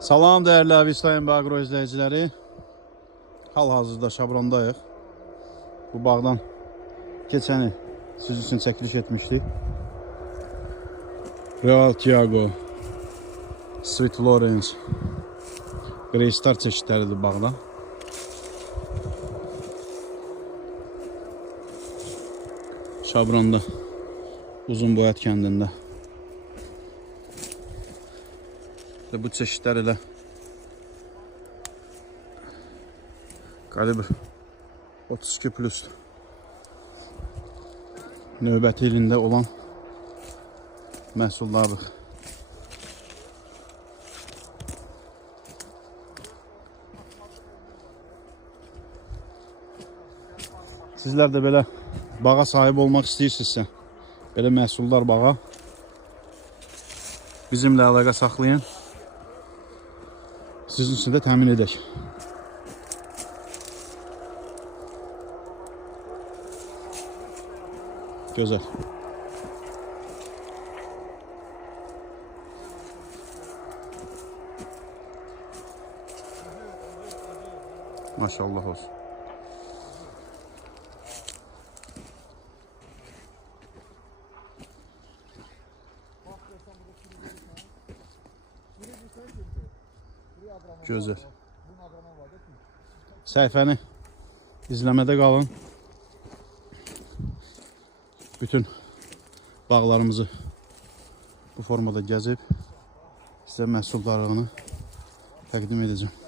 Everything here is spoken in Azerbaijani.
Salam değerli Avislayan Bağro izləyiciləri. Hal-hazırda Şabrondayıq. Bu bağdan keçəni siz üçün çəkiliş etmişdik. Real Tiago, Sweet Lawrence, Grey Star çeşidləridir bağda. Şabronda, Uzunboyat kəndində. Və bu çeşidlər ilə kalibr 32 plus növbəti ilində olan məhsullardır. Sizlər də belə bağa sahib olmaq istəyirsinizsə, belə məhsuldar bağa bizimlə əlaqə saxlayın. Sizin üçün də təmin edək. Gözəl. Maşallah olsun. Gözəl. Səhifəni izləmədə qalın. Bütün bağlarımızı bu formada gəzib sizə məhsuldarlığını təqdim edəcəm.